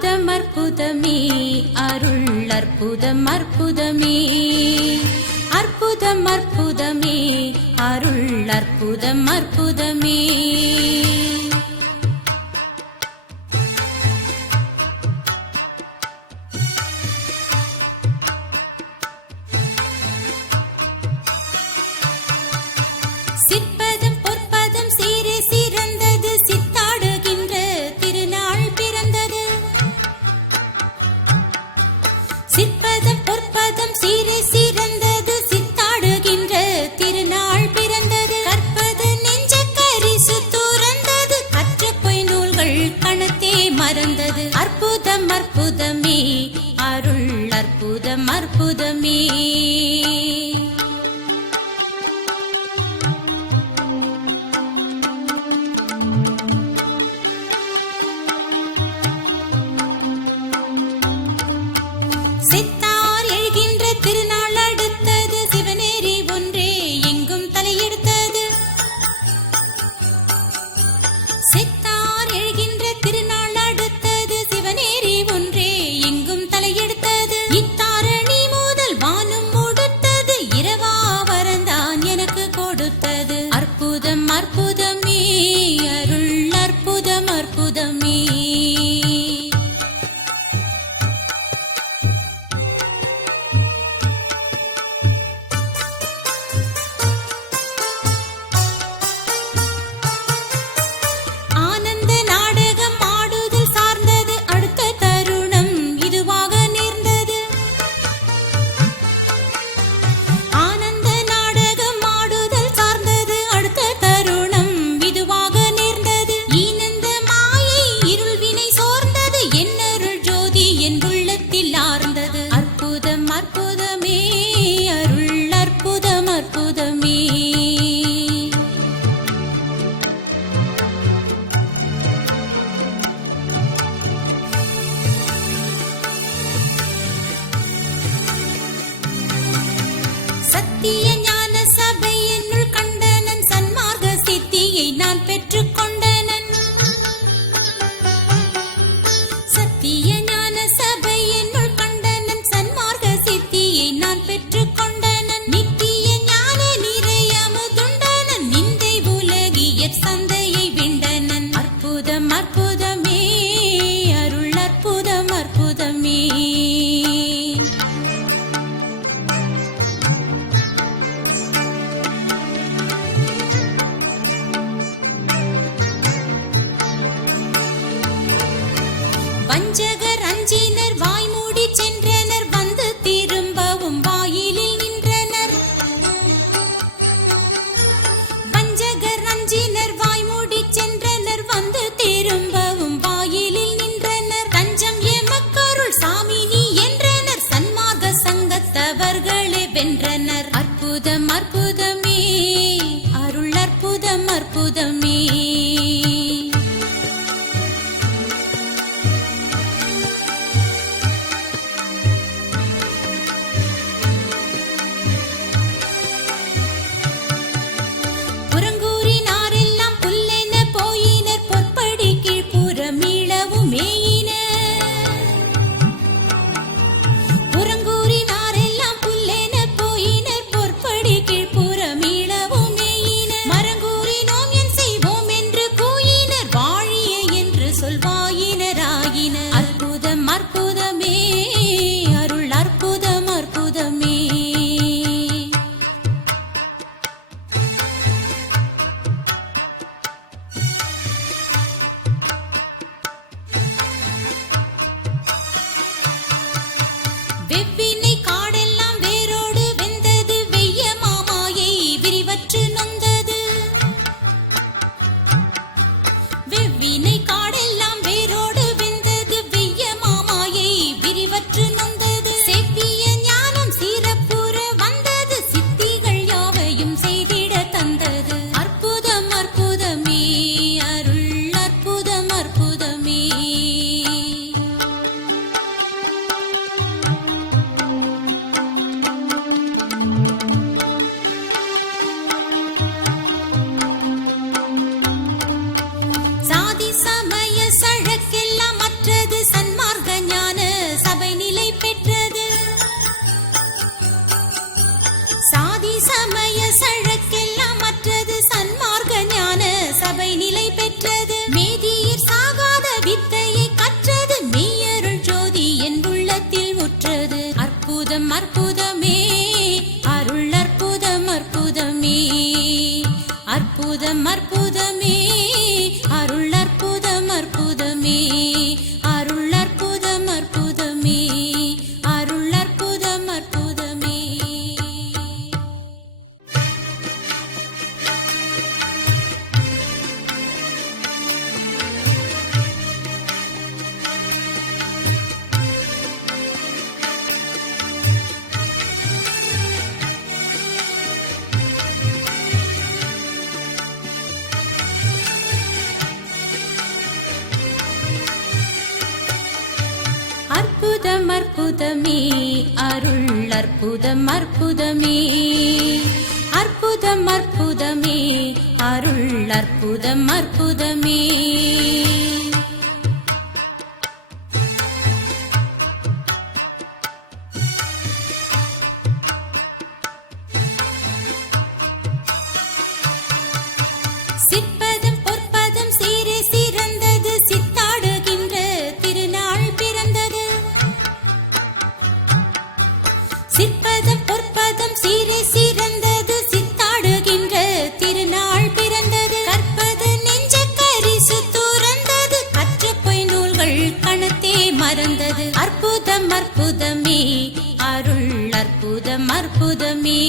அற்புதம் அற்புதமே அருள் அற்புதம் அற்புதமே அற்புதம் அற்புதமே அருள் அற்புதம் அற்புதமே சிற்பதம் பொற்பதம் சீரே சிறந்தது சித்தாடுகின்ற திருநாள் பிறந்தது கற்பது நெஞ்ச கரிசு துறந்தது கற்ற பொய் நூல்கள் கணத்தே மறந்தது அற்புதம் அற்புதமே அருள் அற்புதம் அற்புதமே சித்தார் எழுகின்ற திருநாள் அடுத்தது சிவநேரி ஒன்றே எங்கும் தலையெடுத்தது சித்தார் எழுகின்ற திருநாள் அடுத்தது சிவநேரி ஒன்றே எங்கும் தலையெடுத்தது இத்தாரணி முதல் வானும் கொடுத்தது இரவா வரந்தான் எனக்கு கொடுத்தது அற்புதம் அற்புதமே அருள் அற்புதம் அற்புதமே சத்திய ஞான சபை என்னுள் கண்டனன் சன்மார்க்க சித்தியை நான் பெற்றுக் கொண்டனன் சத்திய ஞான சபை என்னுள் கண்டனன் சன்மார்க்க சித்தியை நான் பெற்றுக் கொண்டனன் நித்திய ஞான நிறை அமுதுண்டனன் நிந்தை உலகியற் சந்தையை விண்டனன் அற்புதம் அற்புதமே அருள் அற்புதம் அற்புதமே சமய சழக்கெல்லாம் மற்றது சன்மார்க்க ஞான சபை நிலை பெற்றது மேதியர் சாகாத வித்தையை கற்றது மெய்யருள் ஜோதி என் உள்ளத்தில் உற்றது அற்புதம் அற்புதமே அருள் அற்புதம் அற்புதமே அற்புதம் அற்புதமே அருள் அற்புதம் அற்புதமே அருள் அற்புதம் அற்புதமே அருள் அற்புதம் அற்புதமே. அற்புதம் அற்புதமே அருள் அற்புதம் அற்புதமே அற்புதம் அற்புதமே அருள் அற்புதம் அற்புதமே. சிற்பதம் பொற்பதம் சீரே சிறந்தது சித்தாடுகின்ற திருநாள் பிறந்தது சிற்பதம் பொற்பதம் சீரே சிறந்தது சித்தாடுகின்ற திருநாள் பிறந்தது கற்பது நெஞ்ச கரிசு துறந்தது கற்ற பொய் நூல்கள் கணத்தே மறந்தது அற்புதம் அற்புதமே அருள் அற்புதம் அற்புதமே.